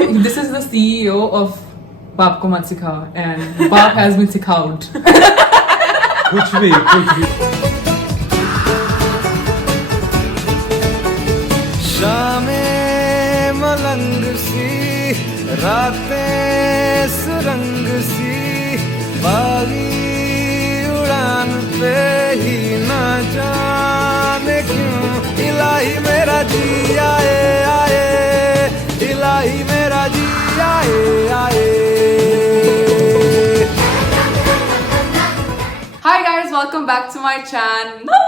This is the CEO of बाप को मत सिखा and बाप has been सिखाउड. कुछ भी शामें मलंग सी रातें सुरंग सी बागी उड़ान पे ही ना जाने क्यों इलाही मेरा जी आए आए इलाही मेरा जी आए आए. Hi guys, welcome back to my channel. No!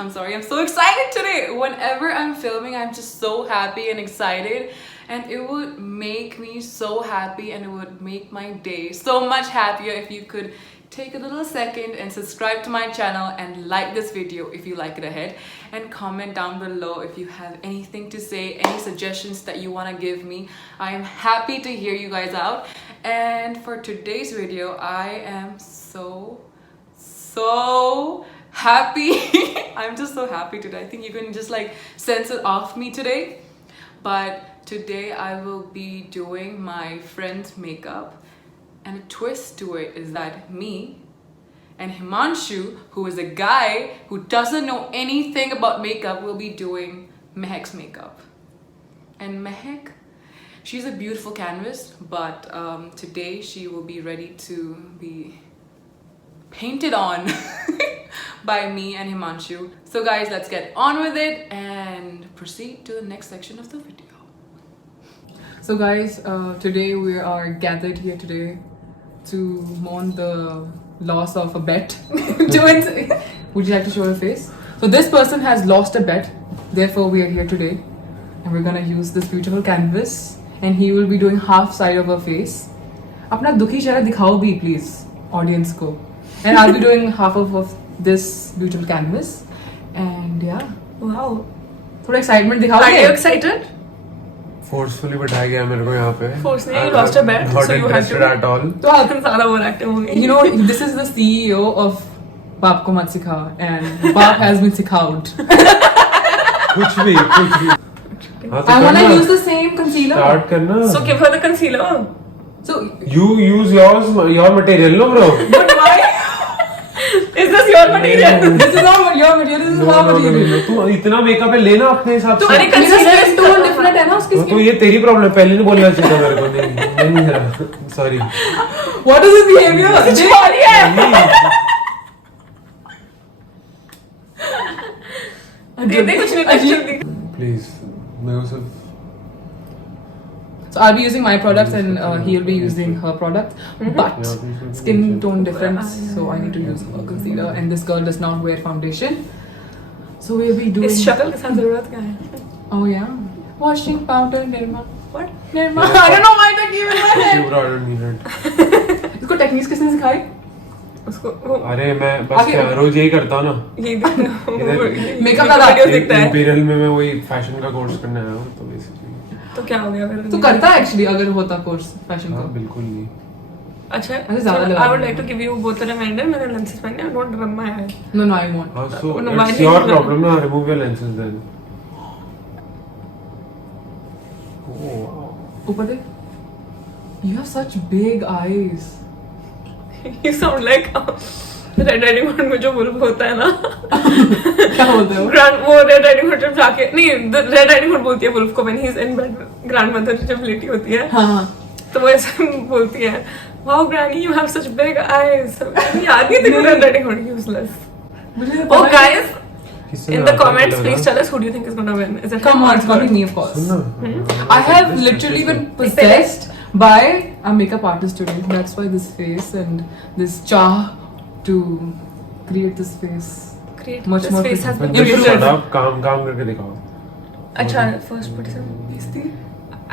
I'm sorry, I'm so excited today. Whenever I'm filming, I'm just so happy and excited. And it would make me so happy and it would make my day so much happier if you could take a little second and subscribe to my channel and like this video if you like it ahead. And comment down below if you have anything to say, any suggestions that you want to give me. I am happy to hear you guys out. And for today's video, I am so happy. I'm just so happy today. I think you can just like sense it off me today. But today I will be doing my friend's makeup, and a twist to it is that me and Himanshu, who is a guy who doesn't know anything about makeup, will be doing Mehek's makeup. And Mehek, she's a beautiful canvas, but today she will be ready to be painted on by me and Himanshu. So guys, let's get on with it and proceed to the next section of the video. So guys, today we are gathered here today to mourn the loss of a bet. Would you like to show your face? So this person has lost a bet, therefore we are here today, and we're gonna use this beautiful canvas, and he will be doing half side of her face. अपना दुखी चेहरा दिखाओ भी please audience को. And I'll be doing half of this beautiful canvas, and yeah. Wow. थोड़ा excitement दिखाओ. Are you excited? Forcefully बिठाया गया मेरे को यहाँ पे. Force नहीं, you lost a bet, Not so you had interested to. at all. तो आप सारा overacting हो गई. You know, this is the CEO of बाप को मत सिखा and बाप has been सिखाउड. कुछ भी हाँ, तो I wanna करना. use the same concealer. Start करना. So give her the concealer. So You use your material, no bro. But why? Is this your material? this is not your material. This is No, her no, no, material. no. तू इतना makeup है लेना अपने हिसाब से. अरे मेरा concealer skin is tone different है ना उसकी तो skin. ये तेरी प्रॉब्लम है. पहले नहीं बोलना चाहिए था मेरे को. नहीं sorry. What is this behavior? Sorry है. दे दे कुछ नहीं कुछ. प्लीज मैं वो सब. So I'll be using my products and he'll be using her product. But skin tone difference, so I need to use her concealer. And this girl does not wear foundation, so we'll be doing. इस शक्ल के साथ जरूरत क्या है? Oh yeah, washing powder, Nirma. What? Nirma. I don't know why they gave me my You head. brought it needed. इसको techniques किसने सिखाई? उसको वो अरे मैं बस आगे- क्या रोज यही करता हूँ ना. ये देखना. Makeup लगा. वीडियो देखता है. इंपीरियल में मैं वही फैशन का कोर्स करने आया हूँ तो बेसिकली. तो क्या हो गया फिर? तू करता है एक्चुअली अगर होता कोर्स फैशन हाँ का. बिल्कुल नहीं. अच्छा. अरे ज़्यादा लगा I would दिया. like to give you both a reminder. मेरे lenses पहने. Don't rub my eye. No, I won't. हाँ so No, it's mine your is- problem ना. Remove your lenses then. Oh wow. ऊपर देख. You have such big eyes. You sound like Red Riding Hood में जो wolf होता है ना. क्या बोलते हो? वो Red Riding Hood जब जाके नहीं Red Riding Hood बोलती है वुल्फ को when he's in bed. Grandmother जब लेटी होती है हाँ. तो वो ऐसे बोलती है wow granny you have such big eyes. याद नहीं तेरे Red Riding Hood useless. मुझे Oh guys, किससे in ना the आता comments है please ना? tell us who do you think is gonna win. Is it Come him or on, it's gonna her? be me of course. सुनना. I have literally been possessed by a makeup artist today. That's why this face and this chah to create this face. Great. Much This more face has been beautiful. gifted. आप काम करके दिखाओ. अच्छा first put some.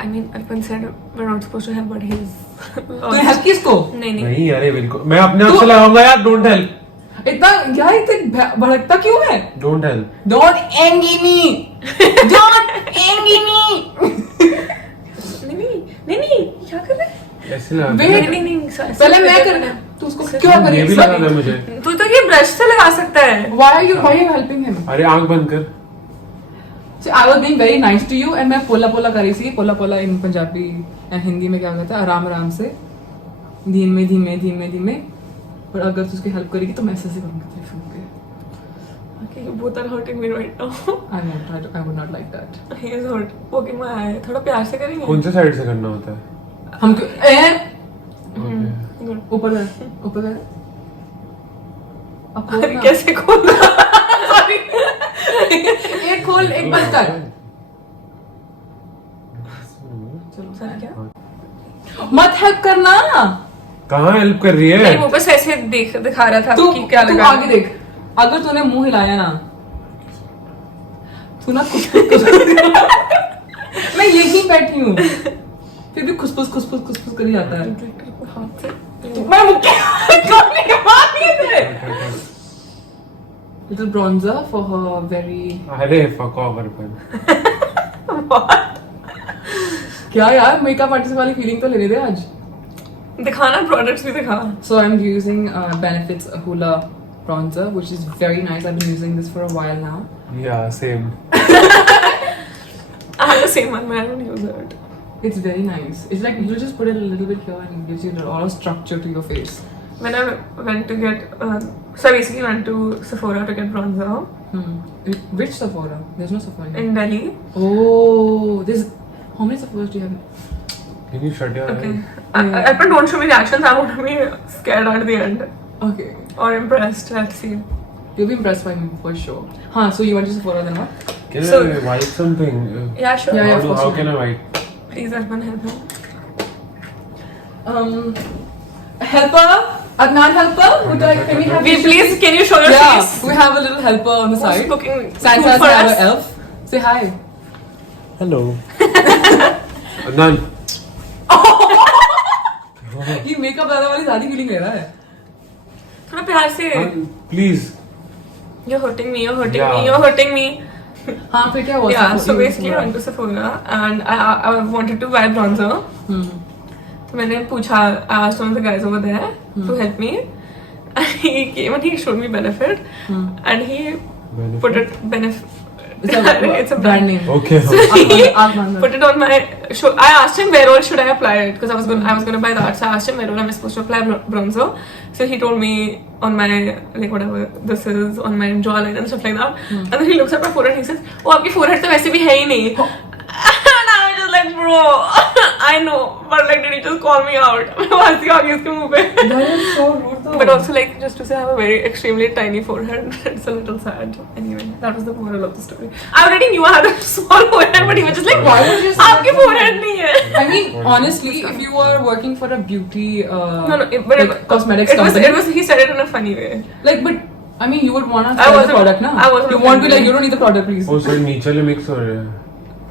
I mean Arpan said we're not supposed to help but he's. तूने help की इसको? नहीं नहीं. नहीं अरे बिल्कुल मैं अपने आप से लगाऊंगा यार. Don't help. इतना यार इतना भड़कता क्यों है? Don't help. Don't envy me. Don't envy me. नहीं क्या कर रहे हैं? ऐसे लगा. Wait. नहीं पहले मैं कर. तू उसको क्यों ये करेगी? भी लगाना है मुझे. तू तो ये ब्रश से लगा सकता है. Why are you helping him? अरे आंख बंद कर. So I was being very nice to you and मैं पोला पोला करी सी पोला पोला in पंजाबी and हिंदी में क्या कहता है आराम आराम से धीमे धीमे धीमे धीमे और अगर तू उसकी हेल्प करेगी तो मैं ऐसे से करूँगी तेरे फोन पे Okay, you both are hurting me right now. I would not like that. He is hurt. Poking my eye. थोड़ा प्यार से करेंगे. कौन से साइड से करना होता है? हम क्यों Good. ऊपर कर अब खोल ना। कैसे खोलना? Sorry. एक खोल एक बंद कर चलो सर क्या? मत हेल्प करना कहाँ हेल्प कर रही नहीं है? वो बस ऐसे दिखा रहा था तू कि क्या तू लगा. आगे देख अगर तूने मुंह हिलाया ना तू ना कुछ मैं यही बैठी हूँ फिर भी खुसफुस करी जाता है हाथ से. मैं मुक्के little bronzer for her very अरे fuck off अर्पण. क्या यार मेकअप आर्टिस्ट वाली फीलिंग तो लेने दे आज दिखाना प्रोडक्ट्स भी दिखा. So I'm using Benefits Hoola bronzer, which is very nice. I've been using this for a while now. Yeah, same. I have the same one, but I don't use it. It's very nice. It's like you just put it a little bit here and it gives you a lot of structure to your face. When I went to get, so I basically went to Sephora to get bronzer Which Sephora? There's no Sephora. in Delhi. Oh, there's how many Sephoras do you have? Can you shut your Okay. eyes? I don't show me reactions. I want to be scared at the end Okay, or impressed. Let's see. you'll be impressed by me for sure. Huh? So you went to Sephora then what? Can So- I wipe something? Yeah, sure. Yeah, How, of course how you can I wipe? Please, Arpan, help me. Helper, Adnan helper. Would I, can we have? Please, can you show your Yeah, face? we have a little helper on the Who's side. cooking Santa's food for our us? elf. Say hi. Hello. Adnan. ये makeup दादा वाली ज्यादा feeling ले रहा है थोड़ा प्यार से. Please. You're hurting me. You're hurting Yeah. me. You're hurting me. हाँ फिर क्या हुआ Yeah. So basically, I went to Sephora and I wanted to buy bronzer. So मैंने पूछा, I asked one of the guys over there to help me, and he came and he showed me Benefit, and he put it Benefit. It's a brand name. Okay. So he put it on my. I asked him where all should I apply it because I was gonna buy that. So I asked him where all am I supposed to apply bronzer. So he told me on my like whatever this is on my jawline and stuff like that. And then he looks at my forehead and he says, "Oh, आपकी forehead तो वैसे भी है ही नहीं." And I was just like, "Bro, I know, but like, did he just call me out?" मैं हंसी आ गई उसके मुंह पे. That is so rude though. But also like just to say I have a very extremely tiny forehead. It's a little sad. Anyway, that was the moral of the story. I already knew I had a small forehead, but he was just like, Why would you say आपकी that? forehead नहीं है. I mean, honestly, if you were working for a beauty, No, but like cosmetics company, it was. He said it in a funny way. like, but I mean, you would want to I sell the wasn't- product, na? I wasn't You want to be like, offended. you don't need the product, please. Oh, sorry, नीचे ले mix हो रहे हैं.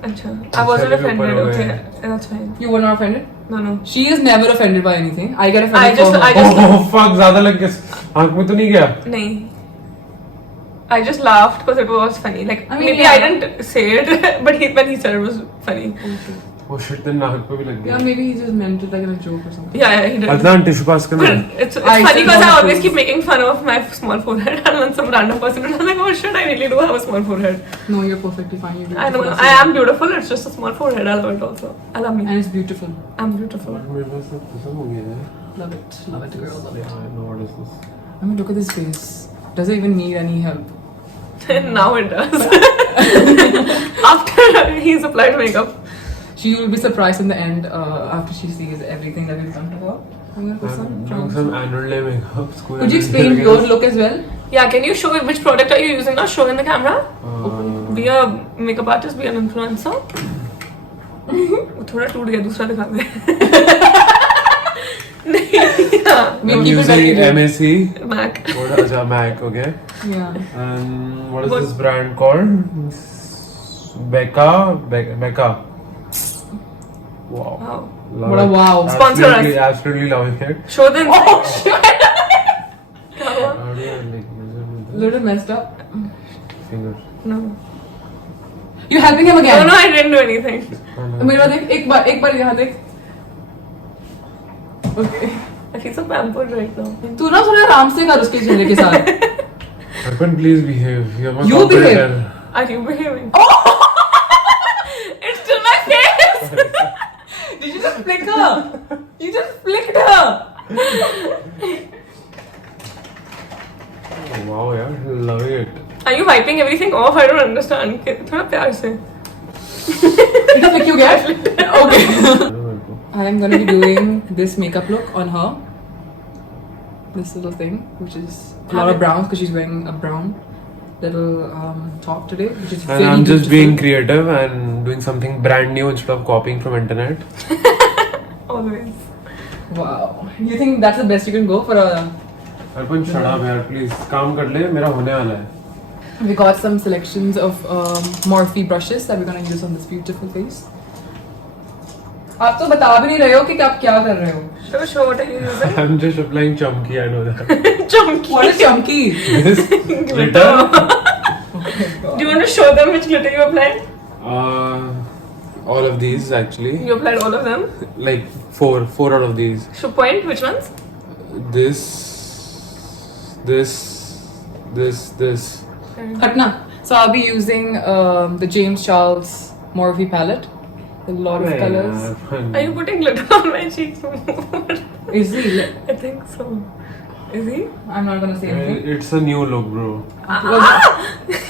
अच्छा, I wasn't Sorry, offended. ऊपर हो Okay, गए. that's fine. You were not offended. No. She is never offended by anything. I get offended. I just- for her. I just- Oh fuck, ज़्यादा लग गया. आँख में तो नहीं गया? नहीं. I just laughed because it was funny. Like I mean, maybe yeah. I didn't say it, but when he said it was funny. Okay. Oh shit, then नाक पे भी लग Yeah, गया. maybe he just meant it like in a joke or something. Yeah, he did. Adnan tissue pass करना. But it's I funny still because I don't always approve. keep making fun of my small forehead, and when some random person is like, "Oh shit, I really do have a small forehead." No, you're perfectly fine. You're I know beautiful. I am beautiful. It's just a small forehead. I love it also. I love me. And it's beautiful. I'm beautiful. मेरे पास सब खत्म हो गया है. Love it, girl, love it. I know what is this. I mean, look at this face. Does it even need any help? Now it does. After he's applied makeup. She will be surprised in the end after she sees everything that we've done to her. I'm gonna put I'm doing some. some annual day makeup. School Could you annual explain day your makeup. look as well? Yeah, can you show me which product are you using now? Show in the camera. Be a makeup artist, be an influencer. थोड़ा टूट गया दूसरा दिखा दे. नहीं. We I'm keep it using very good. MAC. Mac. What is a Mac? Okay. Yeah. And what is What- this brand called? Becca. Wow. Wow. Love What a it. wow. Sponsor us. Absolutely loving it. Show them. Oh shit! क्या हुआ? How do I like measure with the Little messed up. finger? No. You helping him No, again? I didn't do anything. मेरा देख एक बार यहाँ देख. Okay. I feel so pampered right now. तू ना थोड़ा आराम से कर उसके चेहरे के साथ. Arpan, please behave. You're my You behave. competitor. Are you behaving? Oh! Did you just flick her? You just flicked her. Wow, yeah, loving it. Are you wiping everything off? I don't understand. थोड़ा प्यार से. Did you flick you get? Okay. I'm gonna be doing this makeup look on her. This little thing, which is a lot of browns because she's wearing a brown little top today, which is And very I'm just beautiful. being creative and doing something brand new instead of copying from internet. Always. Wow. You think that's the best you can go for a? Arpan, shut up, yaar, please. काम कर ले, मेरा होने वाला है. We got some selections of Morphe brushes that we're gonna use on this beautiful face. आप तो बता भी नहीं रहे हो कि आप क्या कर रहे हो. Show what are you using? I'm just applying chunky, I know that. Chunky. What is chunky? This glitter. Do you want to show them which glitter you applied? All of these actually. You applied all of them. Like four out of these. Show point. Which ones? This. Hatna. So I'll be using the James Charles Morphe palette. A lot of colors. Are you putting glitter on my cheeks? Is he? I think so. Is he? I'm not gonna say anything. It's a new look, bro.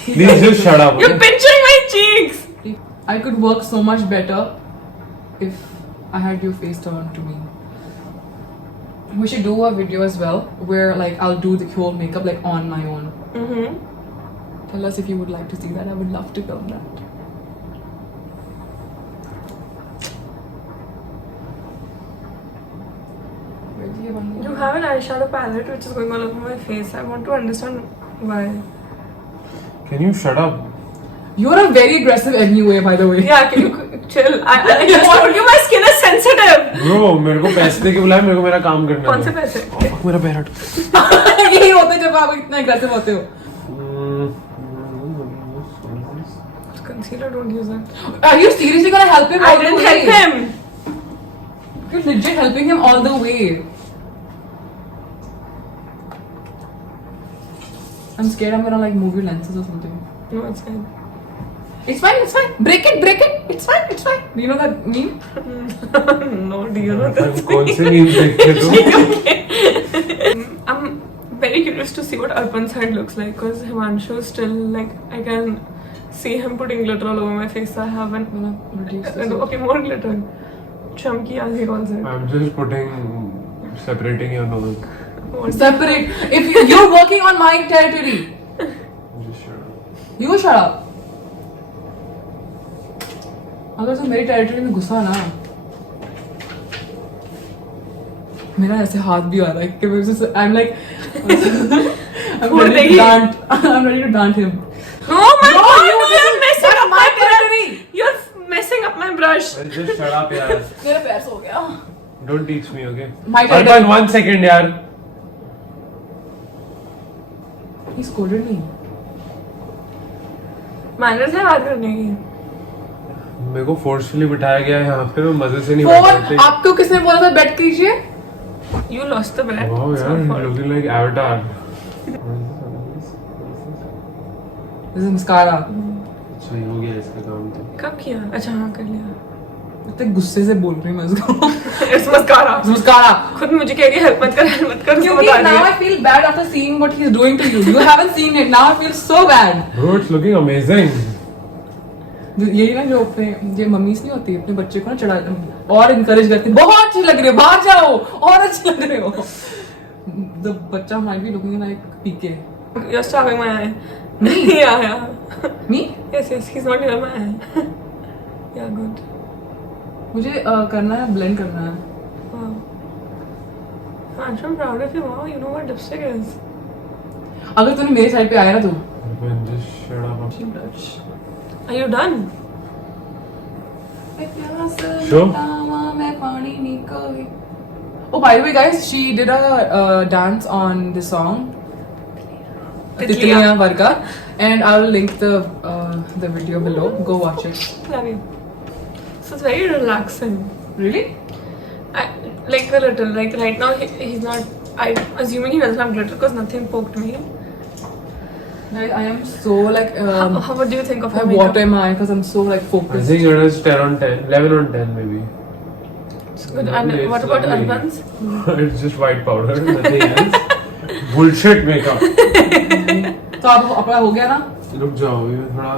Please just shut up. You're Okay? pinching my cheeks. I could work so much better if I had your face turned to me. We should do a video as well where like I'll do the whole makeup like on my own. Tell us if you would like to see that. I would love to film that. Where do you want You have an eyeshadow palette which is going all over my face. I want to understand why. Can you shut up? You're a very aggressive anyway, by the way. Yeah, can you chill? I just told you my skin is sensitive. Bro, मेरे को पैसे दे के बुलाया, मेरे को मेरा काम करना कौन से है. पैसे? Fuck, मेरा पैर हट. यही होता है जब आप इतना aggressive होते हो. Concealer, don't use it. Are you seriously gonna help him? I all the didn't way? help him. You're legit helping him all the way. I'm scared I'm gonna like move your lenses or something. No, it's fine. It's fine, it's fine. Break it, break it. It's fine, it's fine. Do you know that meme? No, do you know this? कौन से memes देखते हो? I'm very curious to see what Arpan's hand looks like because Himanshu is still like I can see him putting glitter all over my face. So I haven't. I'm gonna reduce this. Okay, more glitter. Chunky, as he calls it. I'm just separating your nose. Separate. If you're working on my territory, Just shut up. you shut up. अगर तुम मेरी territory में घुसा ना मेरा ऐसे हाथ भी आ रहा है कि I'm like I'm ready to dant. I'm ready to dant him. Oh my No, god! you No, you're messing up my my territory. You're messing up my brush. Just shut up, yaar. मेरा पैर सो गया. Don't teach me, okay? My Arpan, territory. 1 second, yaar. He scolded me. Manners है बात करने की. मेरे को forcefully बिठाया गया है यहाँ पे, मैं मजे से नहीं बैठ फोन सकती. आपको किसने बोला था बैठ कीजिए? You lost the bet. Wow, It's yaar, your fault. looking like Avatar. This is mascara. अच्छा, ये हो गया इसका काम तो. कब किया? अच्छा हाँ कर लिया. इतने गुस्से से बोल रही हूँ मैं इसको. It's mascara. Mascara. खुद मुझे कह रही है हेल्प मत कर उसको क्योंकि बता now I दिया. feel bad after seeing what he's doing to you. You haven't seen it. Now I feel so bad. Bro, it's looking amazing. यही ना जो अपने ये मम्मीज नहीं होती अपने बच्चे को ना चढ़ा और इनकरेज करती बहुत अच्छी लग रही हो बाहर जाओ और अच्छी लग रहे हो. The बच्चा might be looking like PK. You're stopping my eye. Me? Yeah, yeah. Me? Yes, yes. He's not near my eye. Yeah, good. मुझे करना है ब्लेंड करना है. Wow. I'm proud of you. Wow, you know what lipstick is. अगर तूने मेरे side पे आया ना तू. Arpan, just shut up. Are you done? Sure. Oh, by the way, guys, she did a dance on the song Titliya Varga, and I'll link the video below. Go watch it. Love you. So it's very relaxing. Really? Like a little. Like right now, he's not. I'm assuming he doesn't have glitter because nothing poked me. I am so like. What do you think of I her have makeup? water in my eye because I'm so like I focused. think it is 10 on 10, 11 on 10 maybe. Good. And what about Arban's? It's just white powder, nothing else. Bullshit makeup. तो आप अपना हो गया ना? रुक जाओ, ये थोड़ा.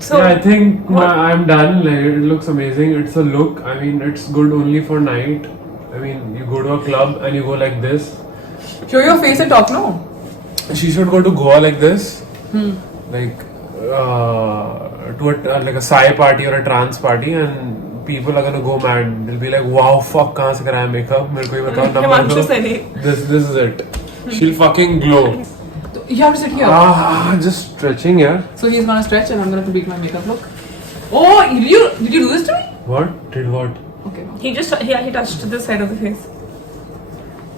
So Yeah, I think I'm done. Like, it looks amazing. It's a look. I mean, it's good only for night. I mean, you go to a club and you go like this. Show your face and talk, no? She should go to Goa like this. Like to like a Sai party or a trance party, and people are gonna go mad. They'll be like, "Wow, fuck, कहाँ से कराया makeup? मेरे को ये बताओ number Himanshu दो." Saini. This is it. She'll fucking glow. You have to sit here. Just stretching, yeah. So he's gonna stretch and I'm gonna complete my makeup look. Oh, did you do this to me? What? Did what? Okay. he touched this side of the face.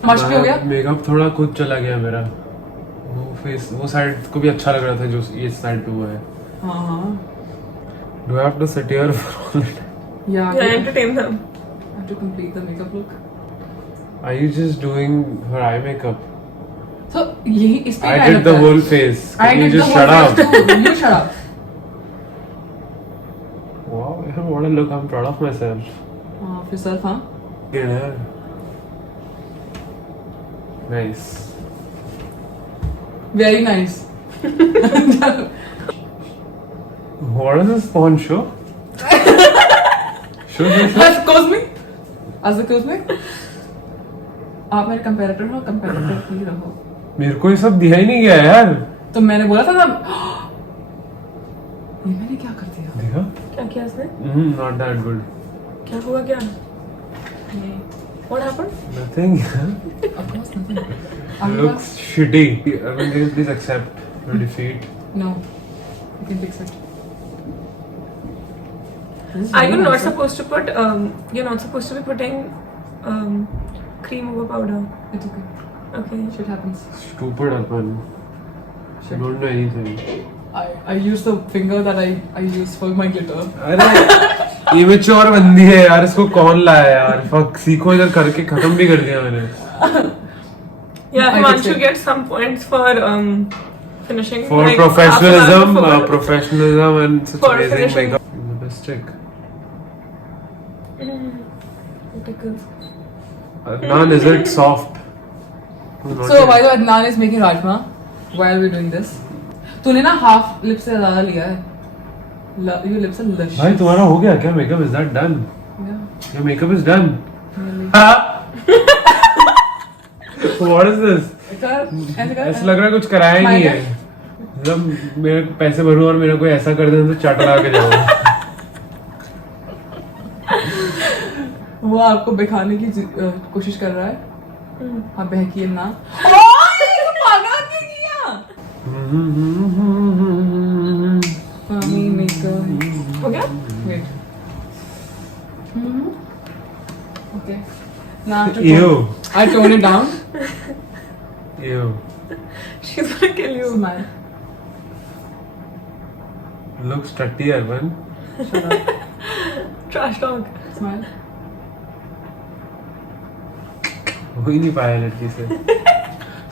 Much भी हो गया? Makeup थोड़ा कुछ चला गया मेरा. वो side को भी अच्छा लग रहा था जो ये साइड पे हुआ है. हाँ. Do I have to sit here for all that? Yeah. Yeah, entertain them. I have to complete the makeup look. Are you just doing her eye makeup? So यही इस पे I क्या did लगता the है? whole face. I Can you did the just whole shut up? face too. You shut up. Wow, what a look. I'm proud of myself. For yourself, huh? Yeah. Nice. Very nice. What is this porn show? Show this. Let's cause me. As the cause me. आप मेरे comparator हो, comparator ही रहो. मेरे को ये सब दिया ही नहीं गया यार. तो मैंने बोला था ना. ये मैंने क्या कर दिया? देखा? क्या किया इसने? Not that good. क्या हुआ क्या? What happened? Nothing. Of course nothing. Looks shitty. I mean, can you please accept your defeat? No. You can fix it. Are you not supposed to put? You're not supposed to be putting cream over powder. It's okay. Okay. Shit happens. Stupid Arpan. You don't know anything. I use the finger that I use for my glitter. अरे ये mature बंदी है यार, इसको कौन लाया यार? Fuck, सीखो इधर करके खत्म भी कर दिया मैंने. Yeah, I Himanshu fixed it. gets some points for finishing. For like, professionalism, half an hour before. professionalism and such For amazing finishing. makeup. You're the best trick. It tickles. Naan, is it soft? Not So yet. by the way, Adnan is making rajma while we're doing this. तूने ना half lips से ज़्यादा लिया है. Your lips are luscious. भाई तुम्हारा हो गया क्या makeup? Is that done? Yeah. Your makeup is done. Really. What is this? ऐसे कर. ऐसा लग रहा है कुछ कराया ही नहीं है. जब मेरे को पैसे भरूं और मेरा कोई ऐसा कर दे तो चाट लगा के जाऊंगा. वो आपको बहकाने की कोशिश कर रहा है. आप बहकिए ना. Mommy makeup. हो गया? Wait. Okay. Now I have to Ew. I tone it down. Ew. She's gonna kill you. Smile. Looks tutty, Arpan. Shut up. Trash talk. Smile. हो ही नहीं पाया लड़की से.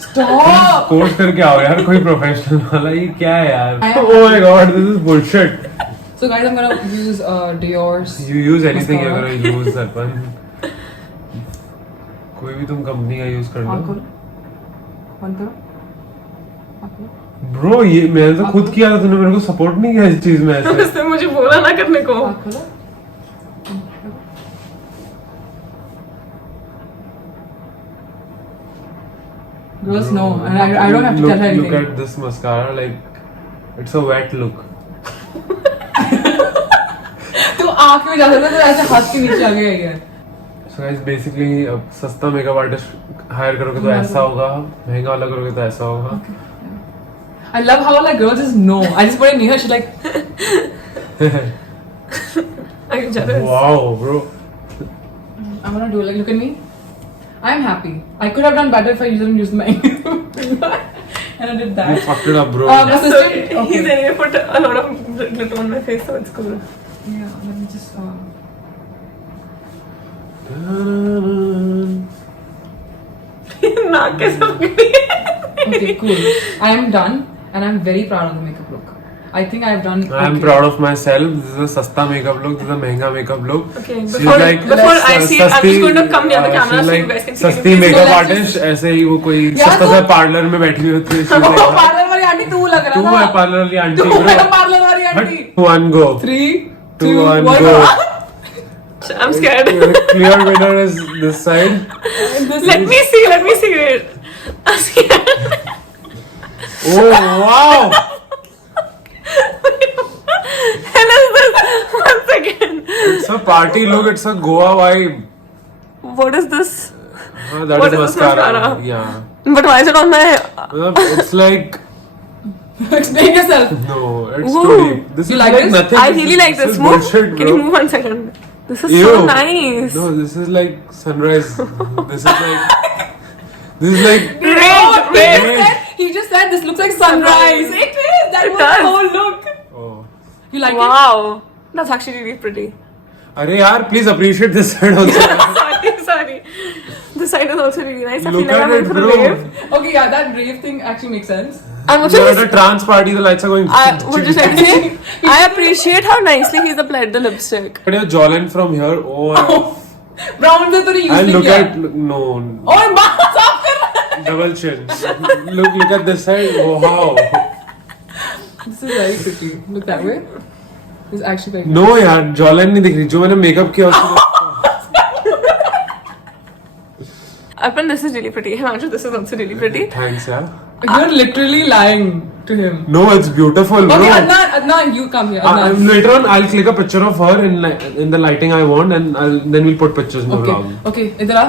Stop. कोर्स करके आओ यार कोई प्रोफेशनल वाला. ये क्या है यार? I am- Oh my god, this is bullshit. So guys, I'm gonna use Dior's. You use anything you're Mascara. gonna use, Arpan. कोई भी तुम कंपनी का यूज कर आँख लो. खोलो. बंद करो. आँख खोलो. ब्रो ये मैंने तो खुद किया था, तूने मेरे को सपोर्ट नहीं किया इस चीज में ऐसे. उसने मुझे बोला ना करने को. आँख खोलो. Girls know, and I don't have to look, tell her Look anything. at this mascara, like it's a wet look. तू आँख में जा सकता है तो ऐसे हाथ के नीचे आ गया है. So guys, basically अब सस्ता मेकअप आर्टिस्ट हायर करोगे तो ऐसा होगा, महंगा वाला करोगे तो ऐसा होगा. I love how like girls just know. I just put it near her. She's like, Are you jealous? Wow, bro. I'm gonna do it. Like, look at me. I'm happy. I could have done better if I didn't use my and I did You that. fucked it up, bro. So Assistant. he's anyway put a lot of glitter on my face, so it's cool. Yeah. Let me just. नाक कैसे हो गई? Okay, cool. I am done, and I'm very proud of the makeup look. I think I've done. I am okay. proud of myself. This is a sasta makeup look. This is a महंगा makeup look. Okay, She's before- before I see it, I'm just going to come near the camera she's so you like guys can see सस्ती me. makeup So let's artist. ऐसे ही वो कोई यार सस्ता तो- सा parlour में बैठी हुई होती है. She's like, पार्लर वाली आंटी तू लग तू रहा है था. पार्लर वाली आंटी. तू है पार्लर वाली aunty. One go. 3, 2, 2, 1 1. go. I'm scared. The clear winner is this side. Let me see it. I'm scared. Oh wow! Hell is this? 1 second. It's a party look. It's a Goa vibe. What is this? That What is is this mascara. mascara? Yeah. But why is it on my... It's like Explain yourself. no. It's Ooh. too deep. This You is like like this? nothing. I really like this. is Move. bullshit, Can you bro. move 1 second? This is Ew. so nice. No, this is like sunrise. This is like. This is like. Red. He just said this looks like sunrise. It is. That It was does. the whole look. Oh. You like it? Wow. That's actually really pretty. Arey yaar, please appreciate this side also. Sorry. This side is also really nice. I Look feel like at I'm in it, for a bro. rave. Okay, yeah, that rave thing actually makes sense. And what You're is at a trance party. The lights are going. what you trying to say? I appreciate how nicely he's applied the lipstick. Look at your jawline from here. Oh. Brown से तो नहीं use I'll नहीं look किया. at no और बाल साफ कर रहा है. double chin. Look at this side. Oh, wow. This is very pretty. Look that way. This is actually very. No यार jawline नहीं दिख रही. जो मैंने makeup किया उसको. Arpan, this is really pretty. Himanshu, this is also really pretty. Thanks yaar. You're literally lying to him. No, it's beautiful, bro. Okay, Adnan, you come here. Adnan. Later on, I'll click a picture of her in the lighting I want, and then we'll put pictures in the vlog. Okay, इधर आ.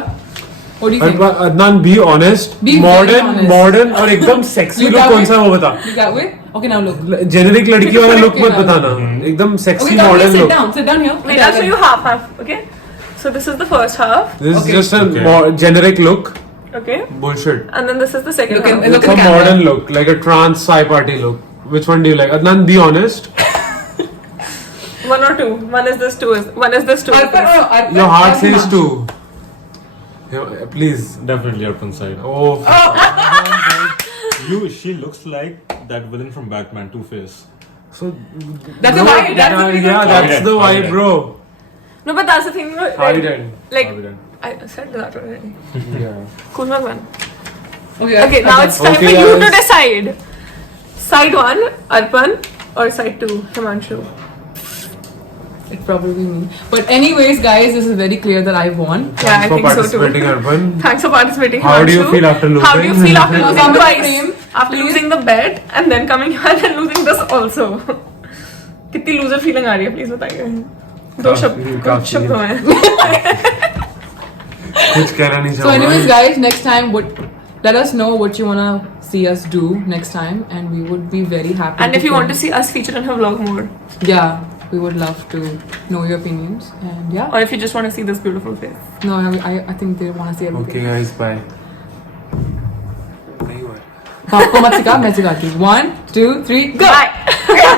What do you think? Adnan, be honest. Be very honest. Modern और एकदम sexy Look look that कौन way. सा है वो बता. Look that way. Okay, now look. Generic लड़की वाला look मत Okay, बताना. एकदम sexy Okay, now modern sit look. down. Sit down here. Wait, I'll show you half. Okay? So this is the first half. This is Okay. just a generic look. Okay? Bullshit. And then this is the second Look half. in- look It's a at the camera. modern look, like a trance sci party look. Which one do you like? Adnan, be honest. One or two. One is this, two is this. Arpan, Your heart says two. Please. Definitely Arpan's side. Oh. She looks like that villain from Batman, Two-Face. So That's the vibe. That's the thing. yeah, that's the vibe, Hide. bro. No, but that's the thing. Like, Hide it. like Hide. I said that already. Yeah. Cool one. Okay, Okay, now it's time Okay, for you to guys. decide. Side 1, Arpan, or side 2, Himanshu. It probably me. But anyways, guys, this is very clear that I won. Yeah, I for think so participating, too. Arpan. Thanks for participating. How do you Himanshu. feel after How do you losing? feel after losing Come to twice? frame, After please. losing the bet and then coming here and then losing this also. कितनी loser feeling आ रही है please बताइए दो काफी। शब्दों में कुछ कहना नहीं So, चाहूंगा. anyways, guys, next time, let us know what you wanna see us do next time, and we would be very happy. and if you want to see us featured in her vlog more yeah, we would love to know your opinions, and yeah. or if you just want to see this beautiful face No, I think they wanna see everything. Okay, guys, bye. नहीं हुआ. आपको मत सिखा, मैं सिखाती हूँ. 1, 2, 3, go. bye